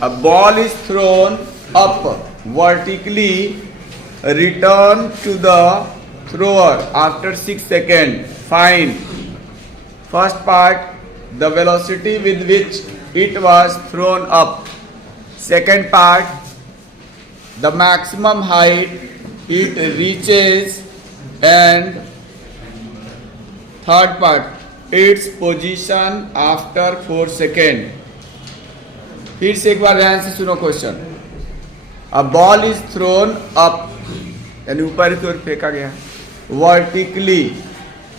A ball is thrown up vertically, return to the thrower after 6 seconds. Find first part, the velocity with which it was thrown up. Second part, the maximum height it reaches, and third part, its position after 4 seconds. फिर से एक बार ध्यान से सुनो question. A ball is thrown up, यानी ऊपर की ओर फेंका गया, vertically,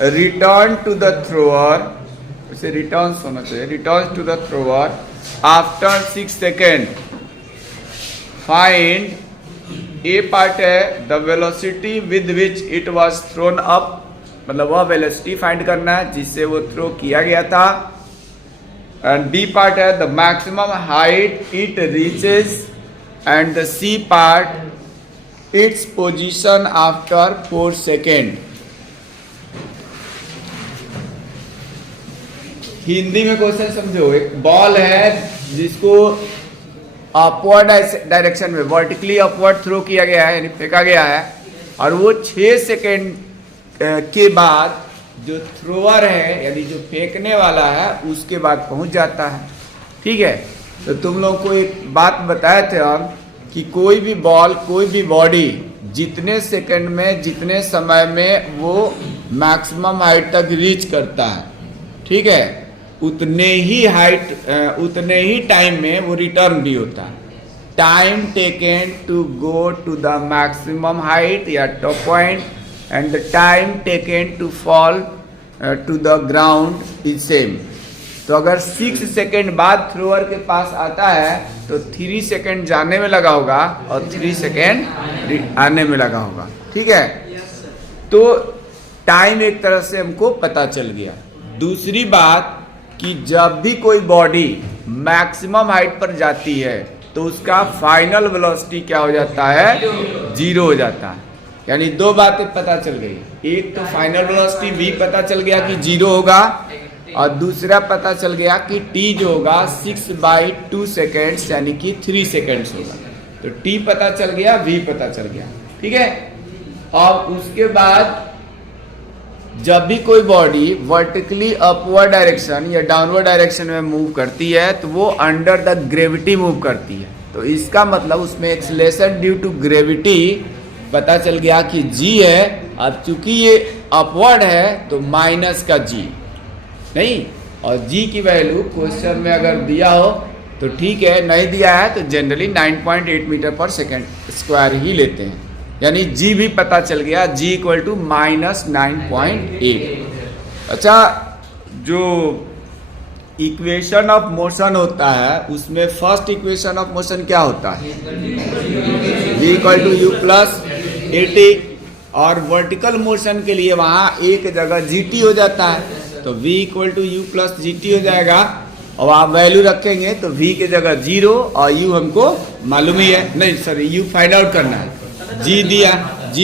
return to the thrower, उसे रिटर्न होना चाहिए, return to the thrower after 6 second. Find, a part है the velocity with which it was thrown up, मतलब वह वेलोसिटी फाइंड करना है जिससे वो थ्रो किया गया था. एंड बी पार्ट है the maximum height it reaches, and the C part its position after 4 second. Hindi में क्वेश्चन समझो. एक बॉल है जिसको अपवर्ड डायरेक्शन में वर्टिकली अपवर्ड थ्रो किया गया है, यानी फेंका गया है, और वो 6 सेकेंड के बाद जो थ्रोअर है यानी जो फेंकने वाला है उसके बाद पहुंच जाता है. ठीक है, तो तुम लोग को एक बात बताए थे हम कि कोई भी बॉल, कोई भी बॉडी जितने सेकंड में, जितने समय में वो मैक्सिमम हाइट तक रीच करता है, ठीक है, उतने ही हाइट, उतने ही टाइम में वो रिटर्न भी होता है. Time taken to go to the maximum height या top point and the time taken to fall to the ground is same. तो अगर 6 सेकेंड बाद थ्रोअर के पास आता है तो 3 सेकेंड जाने में लगा होगा और 3 सेकेंड आने में लगा होगा. ठीक है, तो टाइम एक तरह से हमको पता चल गया. दूसरी बात कि जब भी कोई बॉडी मैक्सिमम हाइट पर जाती है तो उसका फाइनल वेलोसिटी क्या हो जाता है? 0 हो जाता है. यानी दो बातें पता चल गई. एक तो फाइनल वेलोसिटी v पता चल गया कि 0 होगा, और दूसरा पता चल गया कि t जो होगा 6/2 सेकेंड्स यानी कि 3 सेकेंड्स होगा. तो t पता चल गया, v पता चल गया. ठीक है, और उसके बाद जब भी कोई बॉडी वर्टिकली अपवर्ड डायरेक्शन या डाउनवर्ड डायरेक्शन में मूव करती है तो वो अंडर द ग्रेविटी मूव करती है. तो इसका मतलब उसमें एक्सेलरेशन ड्यू टू ग्रेविटी पता चल गया कि g है. अब चूंकि ये अपवर्ड है तो माइनस का g नहीं, और g की वैल्यू क्वेश्चन में अगर दिया हो तो ठीक है, नहीं दिया है तो जनरली 9.8 मीटर पर सेकेंड स्क्वायर ही लेते हैं. यानी g भी पता चल गया, g इक्वल टू -9.8. अच्छा, जो इक्वेशन ऑफ मोशन होता है उसमें फर्स्ट इक्वेशन ऑफ मोशन क्या होता है? v equal to u plus at, और वर्टिकल मोशन के लिए वहां एक जगह gt हो जाता है, तो v equal to u plus gt हो जाएगा. और आप वैल्यू रखेंगे तो v की जगह 0 और u हमको मालूम ही है, नहीं सॉरी u फाइंड आउट करना है. g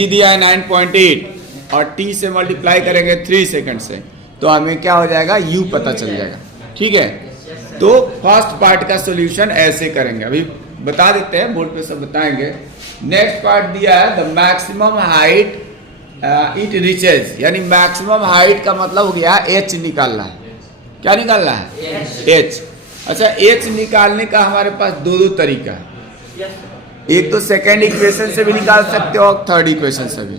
दिया है 9.8 और t से मल्टीप्लाई करेंगे 3 सेकंड से, तो हमें क्या हो जाएगा? u पता चल जाएगा. ठीक है, तो फर्स्ट पार्ट का सॉल्यूशन ऐसे करेंगे, अभी बता देते हैं, बोर्ड पे सब बताएंगे. नेक्स्ट पार्ट दिया है the maximum height it reaches, यानी मैक्सिमम हाइट का मतलब हो गया h निकालना है. क्या निकालना है? h. अच्छा, h निकालने का हमारे पास दो तरीका है. एक तो सेकेंड इक्वेशन से भी निकाल सकते हो और थर्ड इक्वेशन से भी,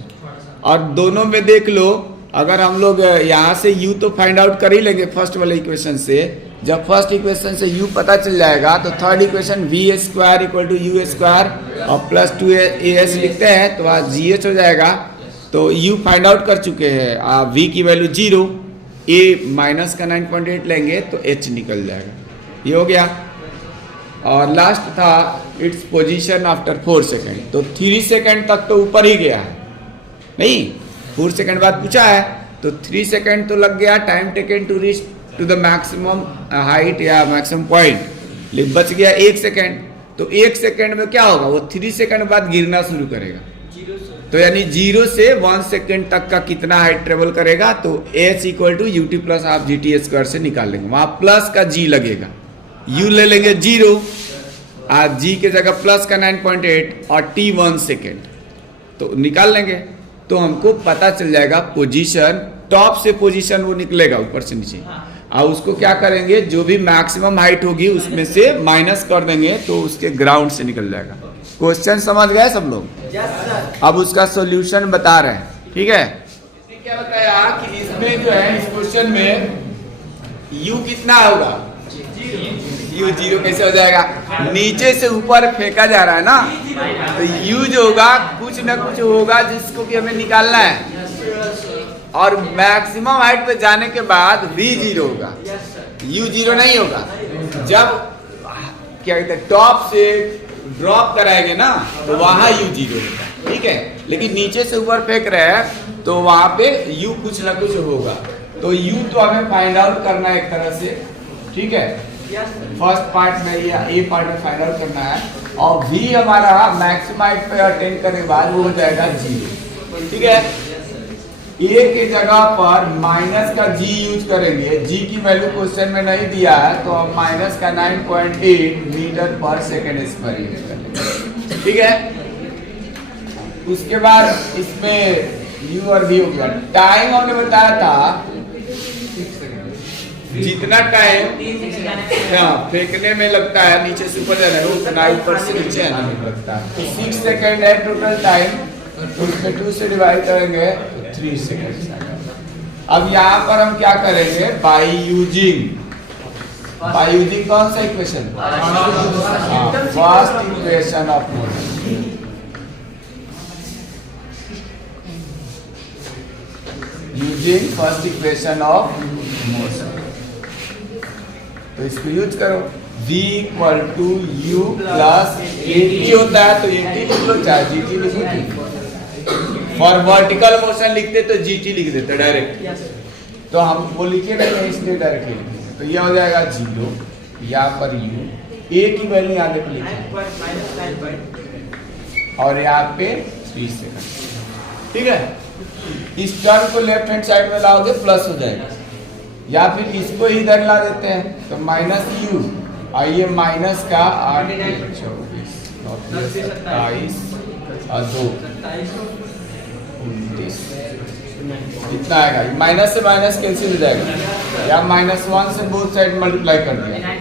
और दोनों में देख लो. अगर हम लोग यहाँ से u तो फाइंड आउट कर ही लेंगे फर्स्ट वाले इक्वेशन से. जब फर्स्ट इक्वेशन से u पता चल जाएगा तो third equation v² equal to u square और प्लस 2as लिखते हैं तो आज gh हो जाएगा. तो u फाइंड आउट कर चुके हैं, v की वैल्यू 0, a माइनस का 9.8 लेंगे तो h निकल जाएगा. ये हो गया. और लास्ट था इट्स पोजीशन आफ्टर 4 सेकेंड, तो 3 सेकेंड तक तो ऊपर ही गया है, नहीं 4 सेकेंड बाद पूछा है तो 3 सेकेंड तो लग गया. Time taken to reach to the maximum height या मैक्सिमम पॉइंट, बच गया 1 सेकेंड. तो 1 सेकेंड में क्या होगा? वो 3 सेकेंड बाद गिरना शुरू करेगा. तो यानी 0 से 1 सेकेंड तक का कितना हाइट ट्रेवल करेगा, तो h equal to ut plus half gt square से निकाल लेंगे. वहां प्लस का g लगेगा, u ले लेंगे 0 जी के जगह प्लस का 9.8 और टी 1 सेकेंड, तो निकाल लेंगे तो हमको पता चल जाएगा पोजीशन, टॉप से पोजीशन वो निकलेगा ऊपर से नीचे, और उसको क्या करेंगे, जो भी मैक्सिमम हाइट होगी उसमें से माइनस कर देंगे तो उसके ग्राउंड से निकल जाएगा। क्वेश्चन समझ गए सब लोग? अब उसका सॉल्यूशन बता रहे हैं, ठीक है। क्या बताया कि इसमें जो है, इस क्वेश्चन में u कितना होगा, u 0 कैसे हो जाएगा, नीचे से ऊपर फेंका जा रहा है ना, तो u जो होगा कुछ ना कुछ होगा जिसको कि हमें निकालना है, और मैक्सिमम हाइट पे जाने के बाद v 0 होगा, u 0 नहीं होगा। जब क्या कहते हैं टॉप से ड्रॉप कराएंगे ना तो वहां u 0 होगा, ठीक है। लेकिन नीचे से ऊपर फेंक रहे हैं तो वहां पे u कुछ ना कुछ होगा, तो u तो हमें फाइंड आउट करना है एक तरह से, ठीक है। फर्स्ट पार्ट में या ए पार्ट में फाइंड आउट करना है, और v हमारा मैक्सिमम हाइट पे अटेंड करने के बाद वो हो जाएगा 0, ठीक है। ए के जगह पर माइनस का g यूज करेंगे, g की वैल्यू क्वेश्चन में नहीं दिया है तो हम माइनस का 9.8 मीटर पर सेकेंड स्क्वायर यूज करेंगे, ठीक है। उसके बाद इसमें u और v हो गया। टाइम हमने बताया था जितना टाइम फेंकने में लगता है नीचे से ऊपर जाने में, उतना ऊपर से नीचे आने में लगता है। तो 6 सेकेंड है टोटल टाइम, तो उसमें 2 से डिवाइड करेंगे तो 3 सेकेंड। अब यहाँ पर हम क्या करेंगे, बाई यूजिंग कौन सा equation, first equation of motion, using first equation of motion, तो इसको यूज करो। v equal to U plus A T होता है तो एटी लिख लो, चाहे जीटी लिख लो। फॉर वर्टिकल मोशन लिखते तो जीटी लिख देते डायरेक्ट, तो हम वो लिखे नहीं इसलिए डायरेक्ट लिखेंगे, तो ये हो जाएगा 0, यहाँ पर u, a की वैल्यू यहाँ पे लिखेंगे और यहाँ पे 3 सेकंड, ठीक है। इस टर्म को लेफ्ट हैंड साइड में लाओगे प्लस हो जाएगा, या फिर इसको इधर ला देते हैं तो माइनस u, और ये माइनस का 8 27 और 2 29, इतना आएगा। माइनस से माइनस कैंसिल हो जाएगा, या -1 से बोथ साइड मल्टीप्लाई कर दिया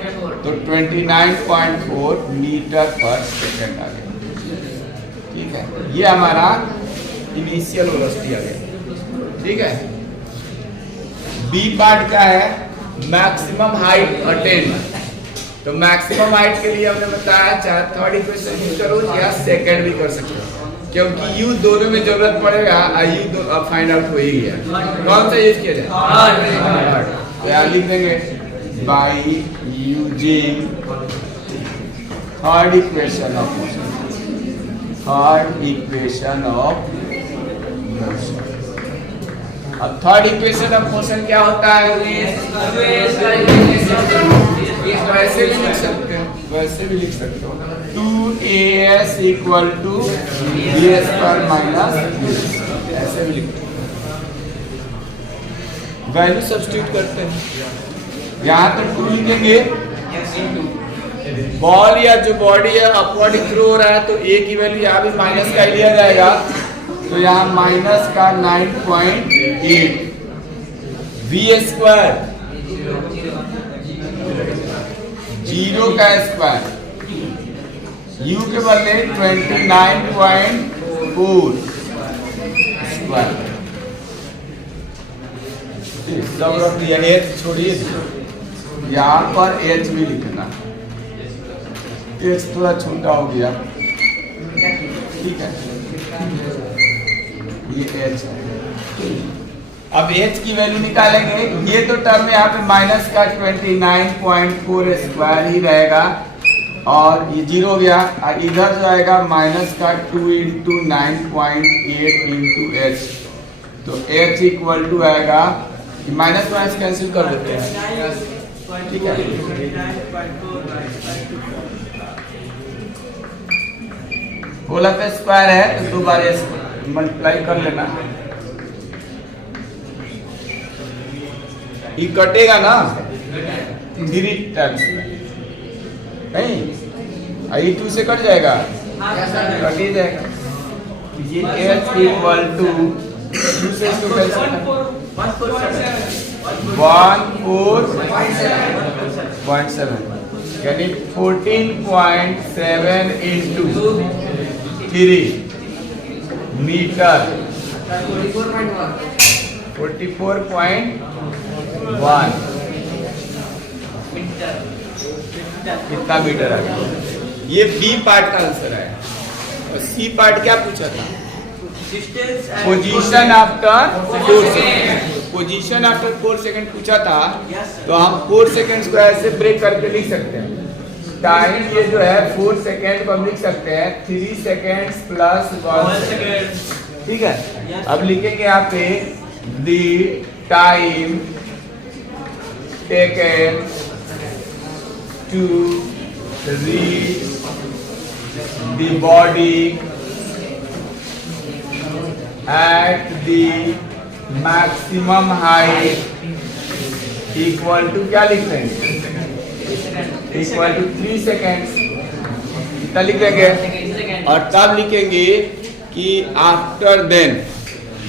तो 29.4 मीटर पर सेकेंड आ गया, ठीक है। ये हमारा इनिशियल वेलोसिटी आ गया, ठीक है। बी पार्ट क्या है, मैक्सिमम हाइट अटेंड, तो मैक्सिमम हाइट के लिए हमने बताया चाहे थर्ड इक्वेशन यूज करो या सेकंड भी कर सकते हो, क्योंकि u दोनों में जरूरत पड़ेगा, u अब फाइंड आउट हो ही गया। कौन सा यूज किया जाए, तो यहाँ लिख देंगे by using third equation of motion, third equation of motion. अब थर्ड इक्वेशन ऑफ मोशन क्या होता है, वैसे भी लिख सकते हो, वैसे भी लिख सकते हो, 2as equal to b square minus, ऐसे भी लिखते हो, वैल्यू सब्स्टिट्यूट करते हैं। यहाँ तो 2 लिखेंगे, बॉल या जो बॉडी है अपवर्ड थ्रो हो रहा है तो a की वैल्यू यहाँ भी माइनस का लिया जाएगा, तो यहाँ माइनस का 9.8 v स्क्वायर 0 का स्क्वायर, u के बदले 29.4 स्क्वायर, सब रख दिया। h छोड़िए, यहाँ पर h भी लिखना, h थोड़ा छोटा हो गया, ठीक है, ये h है। अब h की वैल्यू निकालेंगे, ये तो टर्म यहाँ पे माइनस का 29.4 स्क्वायर ही रहेगा, और ये 0 हो गया, और इधर जो आएगा माइनस का 2 इंटू 9.8 इंटू h, तो h इक्वल टू आएगा, माइनस माइनस कैंसिल कर देते हैं, ठीक है। होल पे स्क्वायर है तो 2 बार मल्टीप्लाई कर लेना, ये कटेगा ना 3 टाइम्स में, नहीं ये 2 से कट जाएगा, कट ही जाएगा। ये h इक्वल टू 2 से इसको कैंसिल 14.7 यानी 14.7 इंटू 3 मीटर 44.1 कितना मीटर आ गया। ये बी पार्ट का आंसर है। और सी पार्ट क्या पूछा था? Position after 4 second. Position after 4 second पूछा था, तो हम 4 सेकेंड्स को ऐसे ब्रेक करके लिख सकते हैं। टाइम ये जो है 4 सेकेंड को हम लिख सकते हैं 3 सेकेंड्स प्लस 1 सेकेंड। ठीक है, अब लिखेंगे यहाँ पे the time taken to reach the body at the maximum height equal to क्या लिख देंगे? Equal to 3 seconds. इतना लिख देंगे और तब लिखेंगे कि after then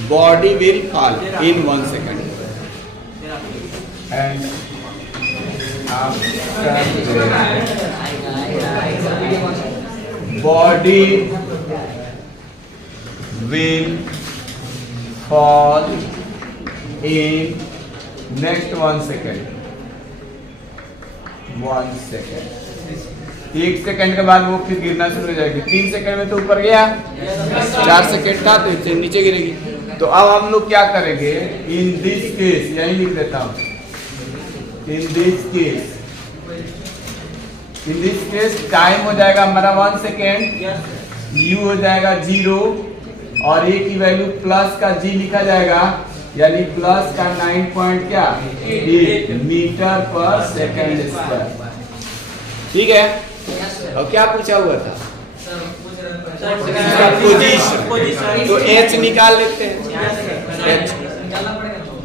body will fall in 1 second and after body will fall in next 1 second 1 second। 1 second के बाद वो फिर गिरना शुरू हो जाएगी। 3 सेकंड में तो ऊपर गया, 4 सेकंड था तो नीचे गिरेगी। तो अब हम लोग क्या करेंगे? इन दिस केस यही लिख देता हूं, इन दिस केस टाइम हो जाएगा हमारा 1 सेकेंड, यू हो जाएगा 0 और ए की वैल्यू प्लस का जी लिखा जाएगा, यानी प्लस का 9.8 मीटर पर सेकंड स्क्वायर। ठीक है, और क्या पूछा हुआ था? पोजीशन। तो एच निकाल लेते हैं।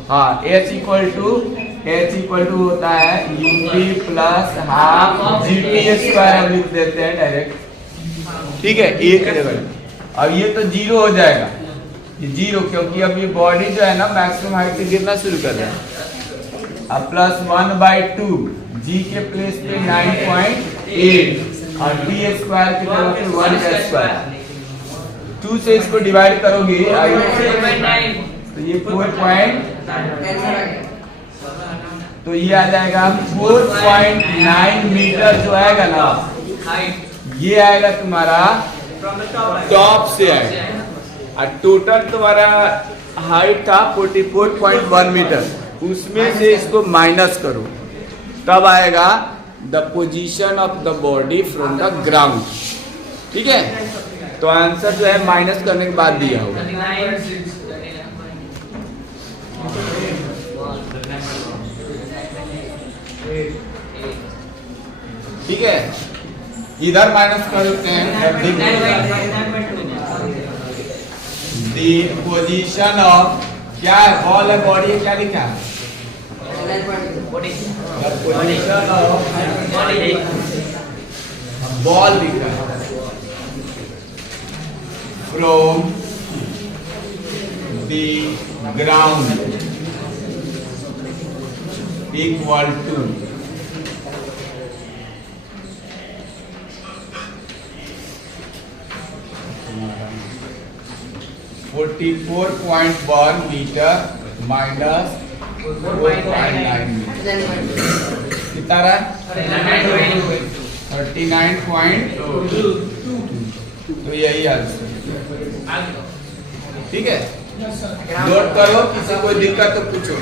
हाँ, एच इक्वल टू होता है UP plus half GP square हम लिख देते हैं डायरेक्ट। ठीक है, एक जगह। अब ये तो 0 हो जाएगा, ये 0 क्योंकि अब ये बॉडी जो है ना मैक्सिमम हाइट से गिरना शुरू कर रहा है। अब प्लस 1/2 जी के प्लेस पे 9.8 और डी स्क्वायर की जगह पे 1 स्क्वायर। 2 से इसको डिवाइड करोगे तो ये 4.9 तो ये आ जाएगा 4.9 मीटर जो आएगा ना, ये आएगा तुम्हारा टॉप से आएगा। और टोटल तुम्हारा हाइट था 44.1 मीटर, उसमें से इसको माइनस करो तब आएगा the position of the body from the ground. ठीक है, तो आंसर जो है माइनस करने के बाद दिया होगा। ठीक है, इधर माइनस कर देते हैं। दी पोजीशन ऑफ क्या है? बॉल है, बॉडी है, क्या लिखा है? पोजीशन ऑफ बॉल लिखा है from the ground equal to 44.1 metre minus 4.9 metre कितना रहा? 39.2। तो यही आंसर। ठीक है, नोट करो, किसी कोई दिक्कत तो पूछो।